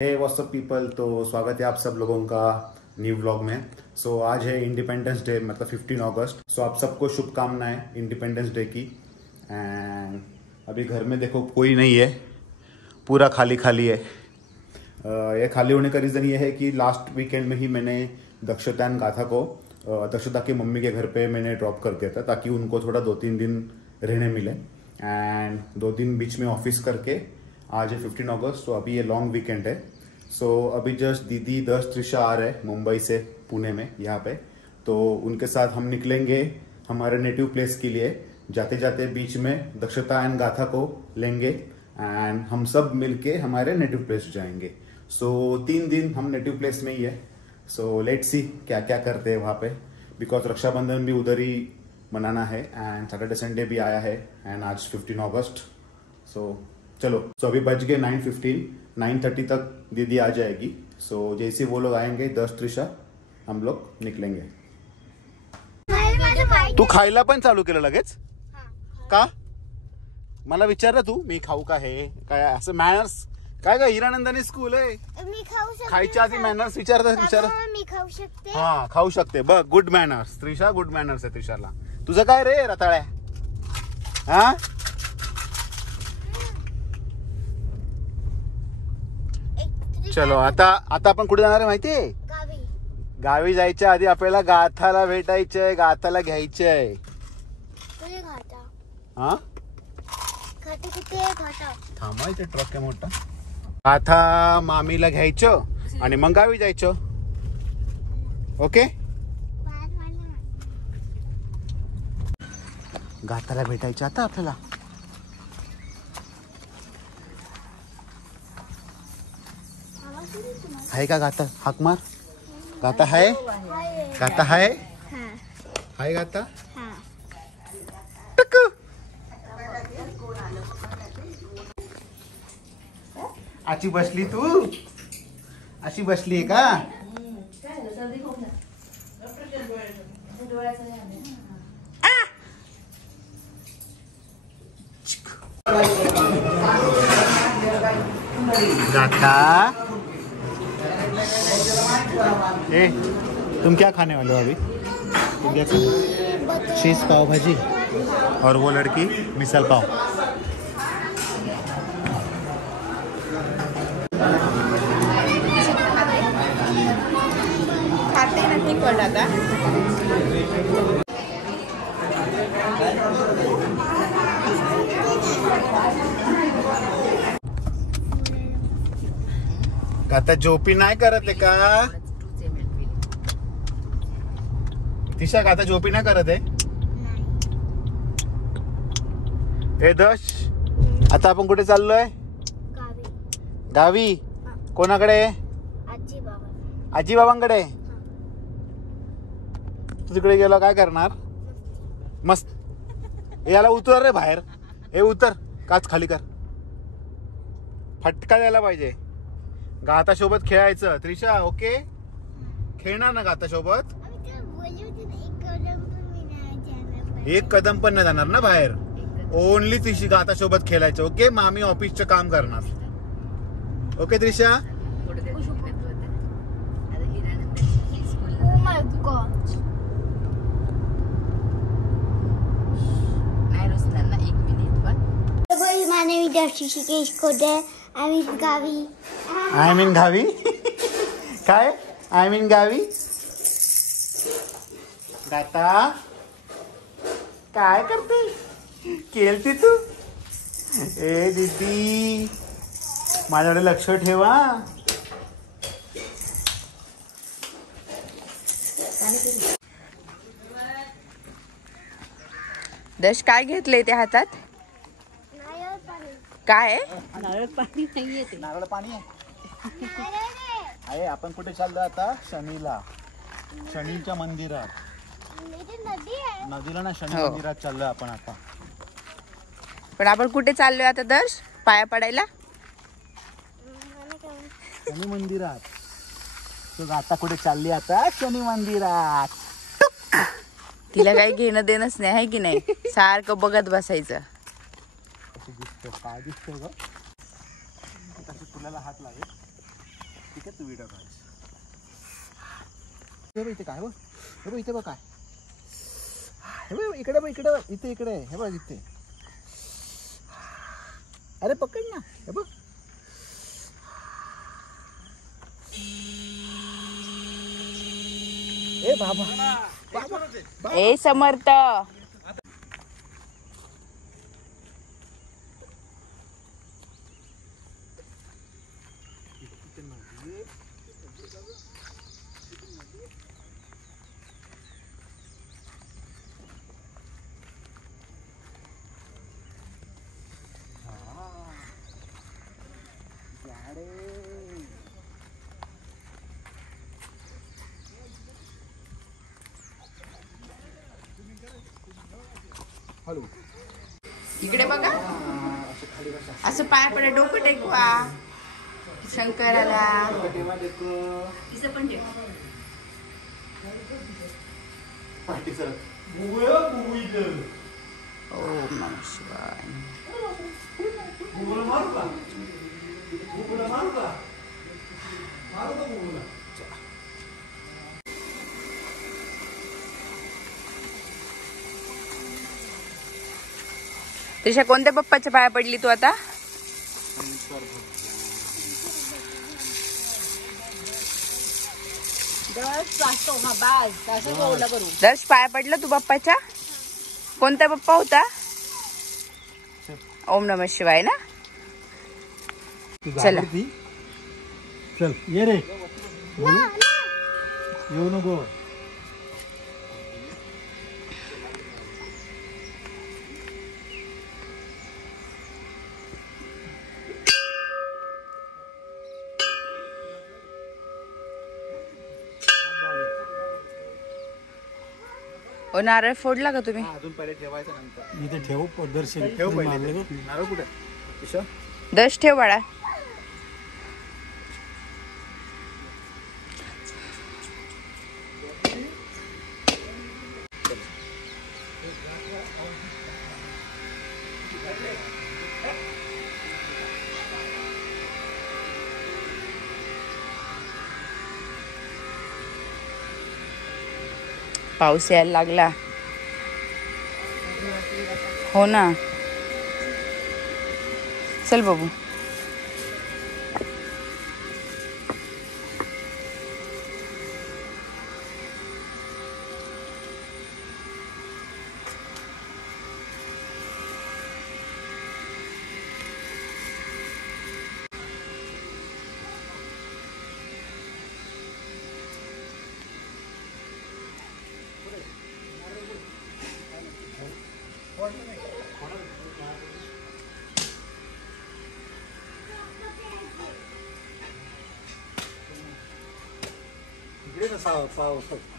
हे WhatsApp people, तो स्वागत है आप सब लोगों का न्यू व्लॉग में। आज है इंडिपेंडेंस डे, मतलब 15 अगस्त। आप सबको शुभकामनाएं इंडिपेंडेंस डे की। एंड अभी घर में देखो कोई नहीं है, पूरा खाली खाली है। ये खाली होने का रीज़न ये है कि लास्ट वीकेंड में ही मैंने दक्षता एंड गाथा को दक्षता की मम्मी के घर पे मैंने ड्रॉप कर दिया था, ताकि उनको थोड़ा 2-3 दिन रहने मिले। एंड 2 दिन बीच में ऑफिस करके आज है 15 अगस्त, तो अभी ये लॉन्ग वीकेंड है। अभी जस्ट दीदी दर्श त्रिशा आ रहे मुंबई से पुणे में यहाँ पे, तो उनके साथ हम निकलेंगे हमारे नेटिव प्लेस के लिए। जाते जाते बीच में दक्षता एंड गाथा को लेंगे एंड हम सब मिलके हमारे नेटिव प्लेस जाएंगे। 3 दिन हम नेटिव प्लेस में ही है। लेट्स सी क्या क्या करते हैं वहाँ पे, बिकॉज रक्षाबंधन भी उधर ही मनाना है एंड सैटरडे संडे भी आया है एंड आज 15 अगस्त। चलो अभी बज गए 9:15, 9:30 तक दीदी आ जाएगी। जैसे वो लोग आएंगे 10 त्रिशा हम लोग निकलेंगे। तू खायला पण चालू केलं लगेच का? मला विचारलं तू मी खाऊ का? हे काय असं मॅनर्स काय? का हिरानंदानी स्कूल आहे, मी खाऊ शकते। खायच्या आधी मॅनर्स विचार। मी खाऊ शकते। हा खाऊ शकते बघ, good manners Trisha, good manners आहे त्रिशाला। तुझं काय रे रताळ्या? हा चलो आता आपण कुठे जाणार आहे माहितीये? गावी जायच्या आधी आपल्याला गाथाला भेटायचंय, गाथाला घ्यायचंय। हा थांबा, इथे ट्रक आहे मोठा। गाथा मामीला घ्यायचं आणि मग गावी जायचं। ओके, गाथाला भेटायचं आता आपल्याला। है का गाथा? हाक मार। गाथा है? गाथा है? हाय गाथा? टक। अशी बसली तू? अशी बसली आहे का? गाथा, तुम क्या खाने वाले हो अभी? तुम क्या खाने? चीज पाव भाजी और वो लड़की मिसल पाव। खाते नहीं कोण आता? गाथा झोपी नाही करत आहे का? तिशा गाथा झोपी नाही करत आहे? ए दश, आता आपण कुठे चाललोय? गावी। कोणाकडे? आजी बाबांकडे। तू तिकडे गेला काय करणार? मस्त। याला उतर रे बाहेर, हे उतर, काच खाली कर। फटका द्यायला पाहिजे। गाथा सोबत खेळायचं त्रिशा, ओके? खेळणार ना गाथा सोबत? एक कदम पण नाही जाणार ना बाहेर, ओनली त्रिशी गाथा सोबत खेळायचं। ओके, मामी ऑफिसचं काम करणार। ओके त्रिशा? आय मीन गावी काय? आय मीन गावी। गाथा काय करते? खेळते तू? ए दीदी, माझ्याकडे लक्ष ठेवा। दश काय घेतले ते हातात? काय नारळ पाणी नाहीये ते। नारळ पाणी आहे। आपण कुठे चाललो आता? शनीला, शनीच्या मंदिरात। नदीला ना, शनी मंदिरात चाललोय आपण आता। पण आपण कुठे चाललोय आता दर्श? पाया पडायला शनी मंदिरात। तो गाथा कुठे चालली आता? शनी मंदिरात। तिला काही घेणं देणंच नाही, आहे की नाही? सारखं बघत बसायचं। काय दिसतंय ग? तुला हात लागेल। व्हिडिओ काढ. इथे काय बघ, हे बघ इथे बघ काय, हे बघ इकडे बघ, इकडे इथे इकडे हे बघ इथे. अरे पकड ना, हे बघ. ए बाबा बाबा, ए समर्थ, हॅलो. इकडे बघा, असं पाय पडे, डोकं टेकवा शंकराला. तिचं पण टेक. ओम नमः शिवाय. त्रिशा, कोणत्या पप्पाच्या पाया पडली तू आता? दर्श पाया पडलं तू बाप्पाच्या? कोणता बाप्पा होता? ओम नमः शिवाय ना. चला चल ये रे, येऊ नको. ओ नारळ फोडला का तुम्ही? अजून पहिले ठेवायचं, नंतर इथे ठेवू. दर्शन ठेव पहिले. नारळ कुठे? दश ठेव बाळा. पाऊस यायला लागला. हो ना. चल बाबू.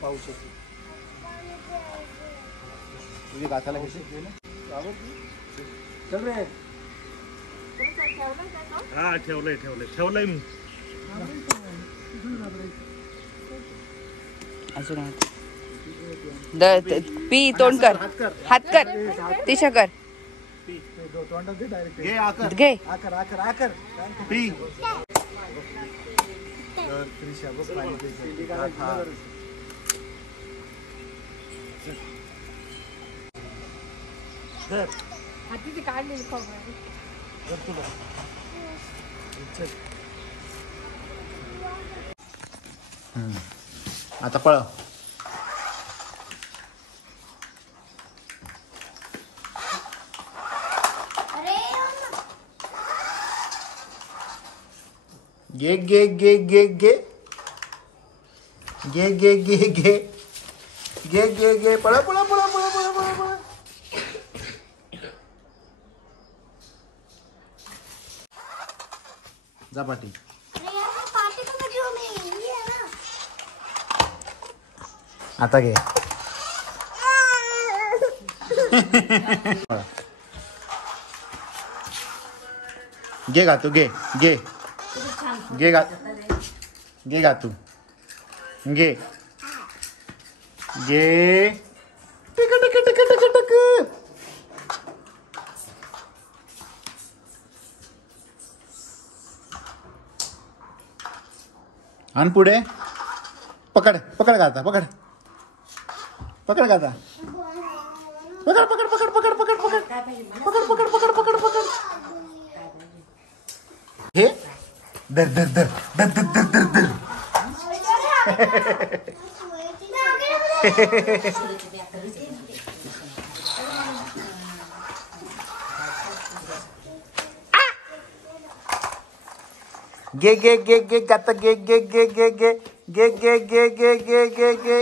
पाऊस तुझी गाथाला कशी चल रे. हा ठेवलंय मी. अजून पी, तोंड कर, हात कर, तिशा कर, घे. पी. आता पळ. गे गे गे गे गे गे गे गे गे गे गे गे पळा पळा पळा पळा पळा पळा पळा. जा पाटी. आता घे. घे गा तू, घे घे घे गा, घे गा तू, घे घे. Tick tick tick tick tick. आण पुढे पकड पकड गाता पकड पकड गाता पकड पकड पकड पकड पकड पकड पकड पकड पकड पकड पकड हे दर दर दर दर दर दर दर दर गे गे गे गे गाता गे गे गे गे गे गे गे गे गे गे गे गे